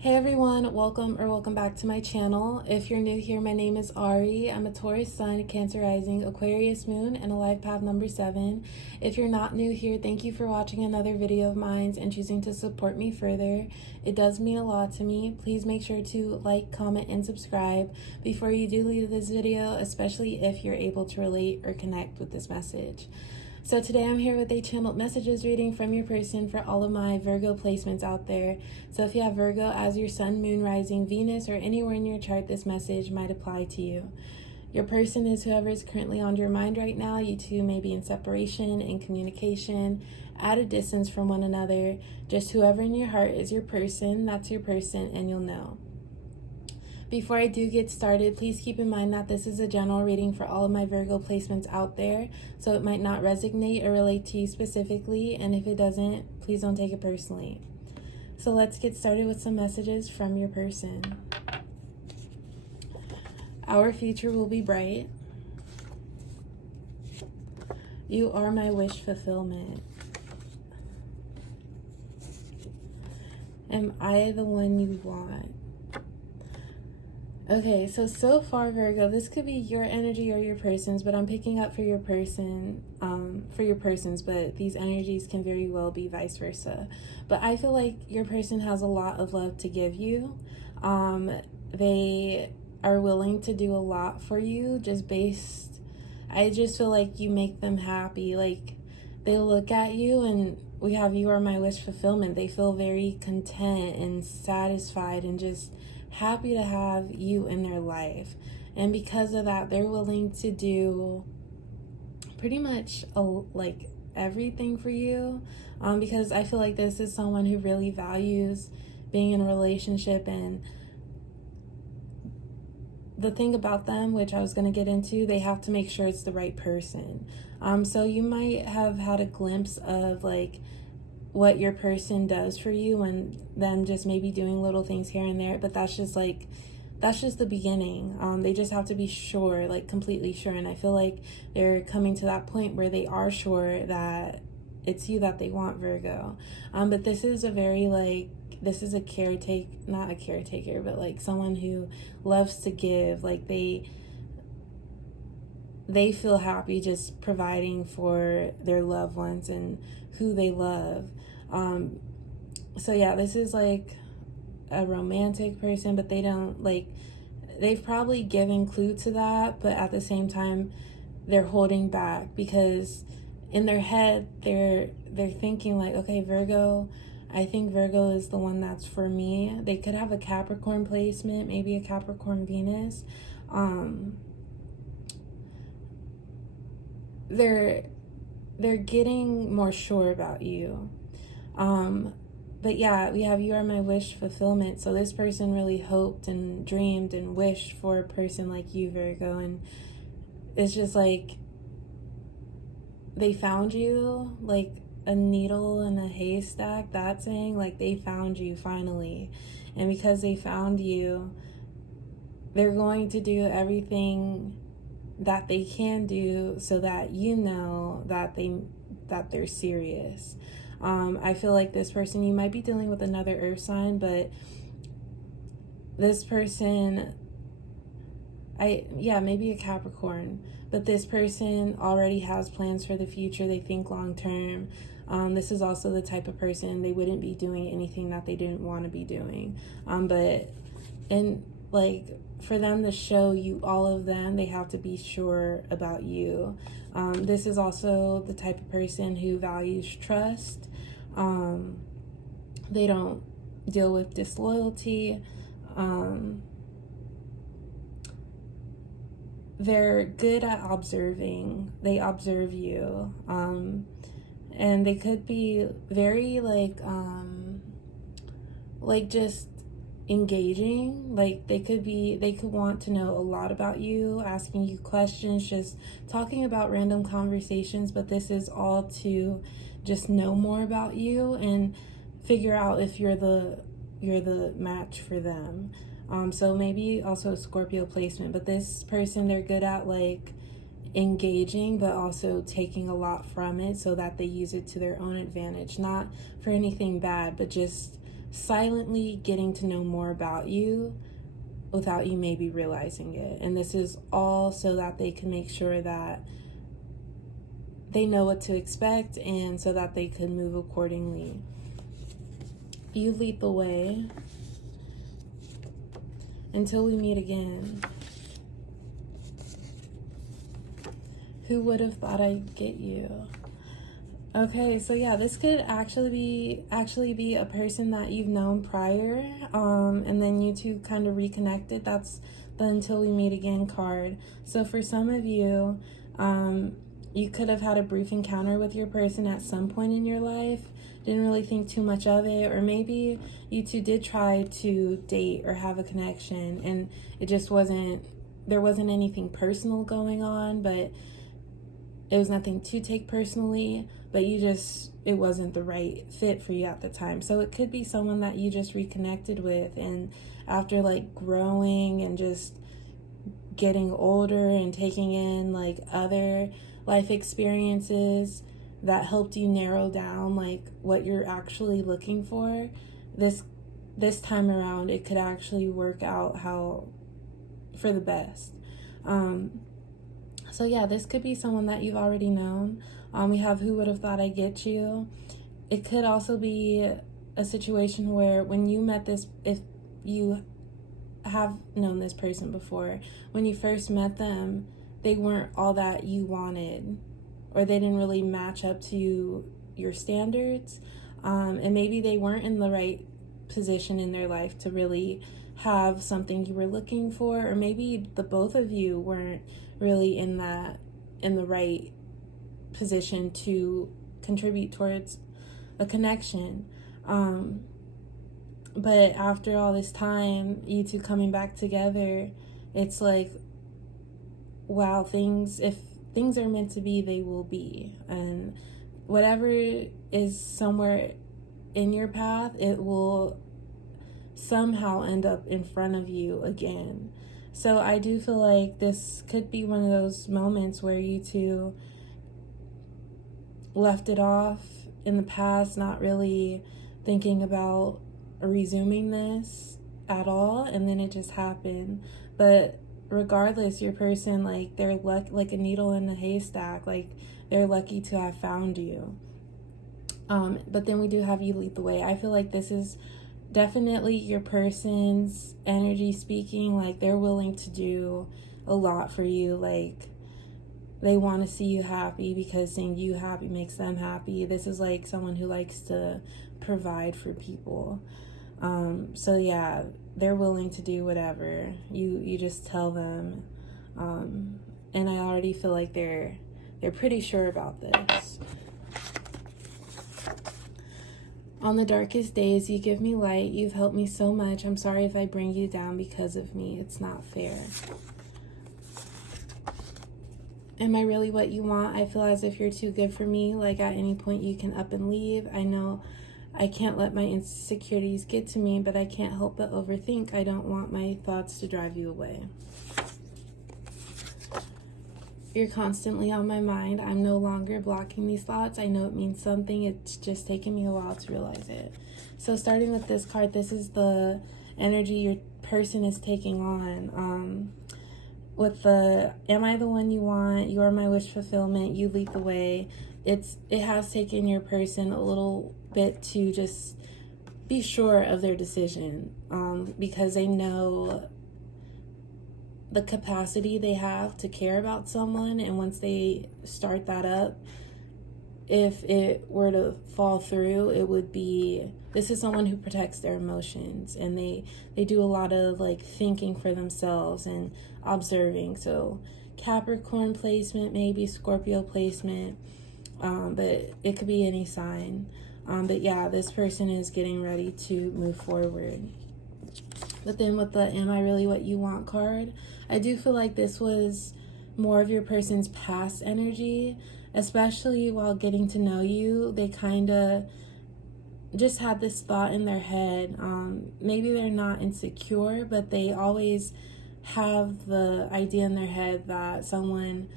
Hey everyone, welcome back to my channel. If you're new here, my name is Ari. I'm a Taurus Sun, Cancer Rising, Aquarius Moon, and a life path number 7. If you're not new here, thank you for watching another video of mine and choosing to support me further. It does mean a lot to me. Please make sure to like, comment, and subscribe before you do leave this video, especially if you're able to relate or connect with this message. So today I'm here with a channeled messages reading from your person for all of my Virgo placements out there. So if you have Virgo as your sun, moon, rising, Venus, or anywhere in your chart, this message might apply to you. Your person is whoever is currently on your mind right now. You two may be in separation, in communication, at a distance from one another. Just whoever in your heart is your person, that's your person, and you'll know. Before I do get started, please keep in mind that this is a general reading for all of my Virgo placements out there, so it might not resonate or relate to you specifically, and if it doesn't, please don't take it personally. So let's get started with some messages from your person. Our future will be bright. You are my wish fulfillment. Am I the one you want? Okay, so far, Virgo, this could be your energy or your person's, but I'm picking up for your person, for your persons, but these energies can very well be vice versa. But I feel like your person has a lot of love to give you. They are willing to do a lot for you I just feel like you make them happy. Like, they look at you and we have you are my wish fulfillment. They feel very content and satisfied and just happy to have you in their life, and because of that they're willing to do pretty much like everything for you, because I feel like this is someone who really values being in a relationship. And the thing about them, which I was going to get into, they have to make sure it's the right person. So you might have had a glimpse of like what your person does for you and them just maybe doing little things here and there, but that's just the beginning. They just have to be sure, like completely sure, and I feel like they're coming to that point where they are sure that it's you that they want, Virgo. But this is a very this is not a caretaker, but like someone who loves to give. Like they feel happy just providing for their loved ones and who they love. So yeah, this is like a romantic person, but they don't they've probably given clue to that, but at the same time they're holding back because in their head they're thinking like, okay, Virgo, I think Virgo is the one that's for me. They could have a Capricorn placement, maybe a Capricorn Venus. They're getting more sure about you. But yeah, we have you are my wish fulfillment. So this person really hoped and dreamed and wished for a person like you, Virgo. And it's just like they found you like a needle in a haystack, that saying. Like they found you finally. And because they found you, they're going to do everything that they can do so that you know that they're serious. I feel like this person, you might be dealing with another earth sign, but this person, maybe a Capricorn, but this person already has plans for the future. They think long term. This is also the type of person, they wouldn't be doing anything that they didn't want to be doing. For them to show you all of them, they have to be sure about you. This is also the type of person who values trust. They don't deal with disloyalty. They're good at observing. They observe you. And they could be very just engaging. Like they could want to know a lot about you, asking you questions, just talking about random conversations, but this is all to just know more about you and figure out if you're the match for them. So maybe also a Scorpio placement, but this person, they're good at like engaging but also taking a lot from it so that they use it to their own advantage, not for anything bad, but just silently getting to know more about you without you maybe realizing it. And this is all so that they can make sure that they know what to expect, and so that they can move accordingly. You lead the way. Until we meet again. Who would have thought I'd get you? Okay, so yeah, this could actually be a person that you've known prior, and then you two kind of reconnected. That's the Until We Meet Again card. So for some of you, you could have had a brief encounter with your person at some point in your life, didn't really think too much of it, or maybe you two did try to date or have a connection, and it just there wasn't anything personal going on, but it was nothing to take personally, but it wasn't the right fit for you at the time. So it could be someone that you just reconnected with, and after like growing and just getting older and taking in like other life experiences that helped you narrow down like what you're actually looking for, this time around it could actually work out for the best. So yeah, this could be someone that you've already known. We have Who Would Have Thought I'd Get You. It could also be a situation where when you met this, if you have known this person before, when you first met them, they weren't all that you wanted, or they didn't really match up to your standards. And maybe they weren't in the right position in their life to really have something you were looking for, or maybe the both of you weren't really in the right position to contribute towards a connection. But after all this time, you two coming back together, it's like, wow, if things are meant to be, they will be. And whatever is somewhere in your path, it will somehow end up in front of you again. So I do feel like this could be one of those moments where you two left it off in the past, not really thinking about resuming this at all, and then it just happened. But regardless, your person, like, they're like a needle in a haystack, like they're lucky to have found you. But then we do have You Lead the Way. I feel like this is definitely your person's energy speaking. Like, they're willing to do a lot for you. Like, they want to see you happy because seeing you happy makes them happy. This is like someone who likes to provide for people. So yeah, they're willing to do whatever you just tell them. And I already feel like they're pretty sure about this. On the darkest days, you give me light. You've helped me so much. I'm sorry if I bring you down because of me. It's not fair. Am I really what you want? I feel as if you're too good for me. Like, at any point you can up and leave. I know I can't let my insecurities get to me, but I can't help but overthink. I don't want my thoughts to drive you away. You're constantly on my mind. I'm no longer blocking these thoughts. I know it means something. It's just taken me a while to realize it. So starting with this card, this is the energy your person is taking on. With the Am I the One You Want? You Are My Wish Fulfillment. You Lead the Way. It has taken your person a little bit to just be sure of their decision, because they know the capacity they have to care about someone, and once they start that up, if it were to fall through, it would be, this is someone who protects their emotions, and they do a lot of like thinking for themselves and observing. So Capricorn placement, maybe Scorpio placement, but it could be any sign. But yeah, this person is getting ready to move forward. But then with the Am I Really What You Want card, I do feel like this was more of your person's past energy, especially while getting to know you. They kind of just had this thought in their head. Maybe they're not insecure, but they always have the idea in their head that someone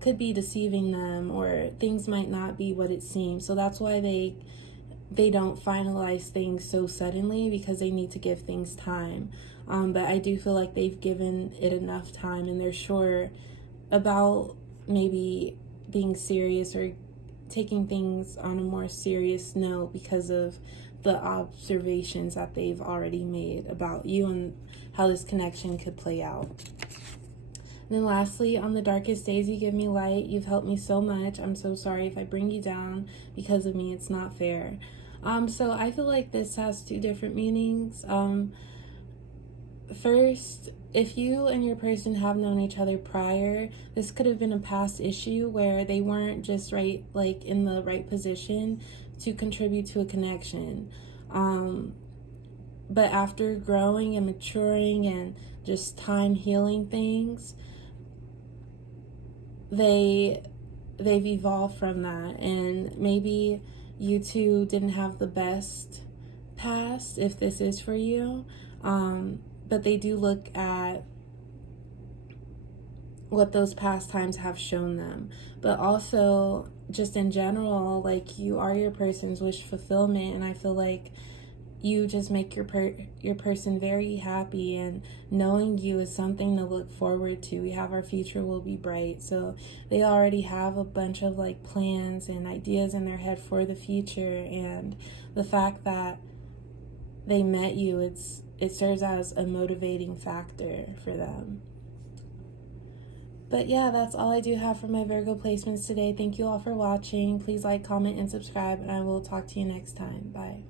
could be deceiving them, or things might not be what it seems. So that's why they they don't finalize things so suddenly because they need to give things time. But I do feel like they've given it enough time, and they're sure about maybe being serious or taking things on a more serious note because of the observations that they've already made about you and how this connection could play out. And then lastly, on the darkest days you give me light. You've helped me so much. I'm so sorry if I bring you down because of me. It's not fair. So I feel like this has two different meanings. First, if you and your person have known each other prior, this could have been a past issue where they weren't just right, like in the right position to contribute to a connection. But after growing and maturing and just time healing things, they've evolved from that, and maybe you two didn't have the best past if this is for you, but they do look at what those past times have shown them. But also, just in general, like, you are your person's wish fulfillment, and I feel like you just make your person very happy, and knowing you is something to look forward to. We have our future will be bright, so they already have a bunch of like plans and ideas in their head for the future, and the fact that they met you, it serves as a motivating factor for them. But yeah, that's all I do have for my Virgo placements today. Thank you all for watching. Please like, comment, and subscribe, and I will talk to you next time. Bye.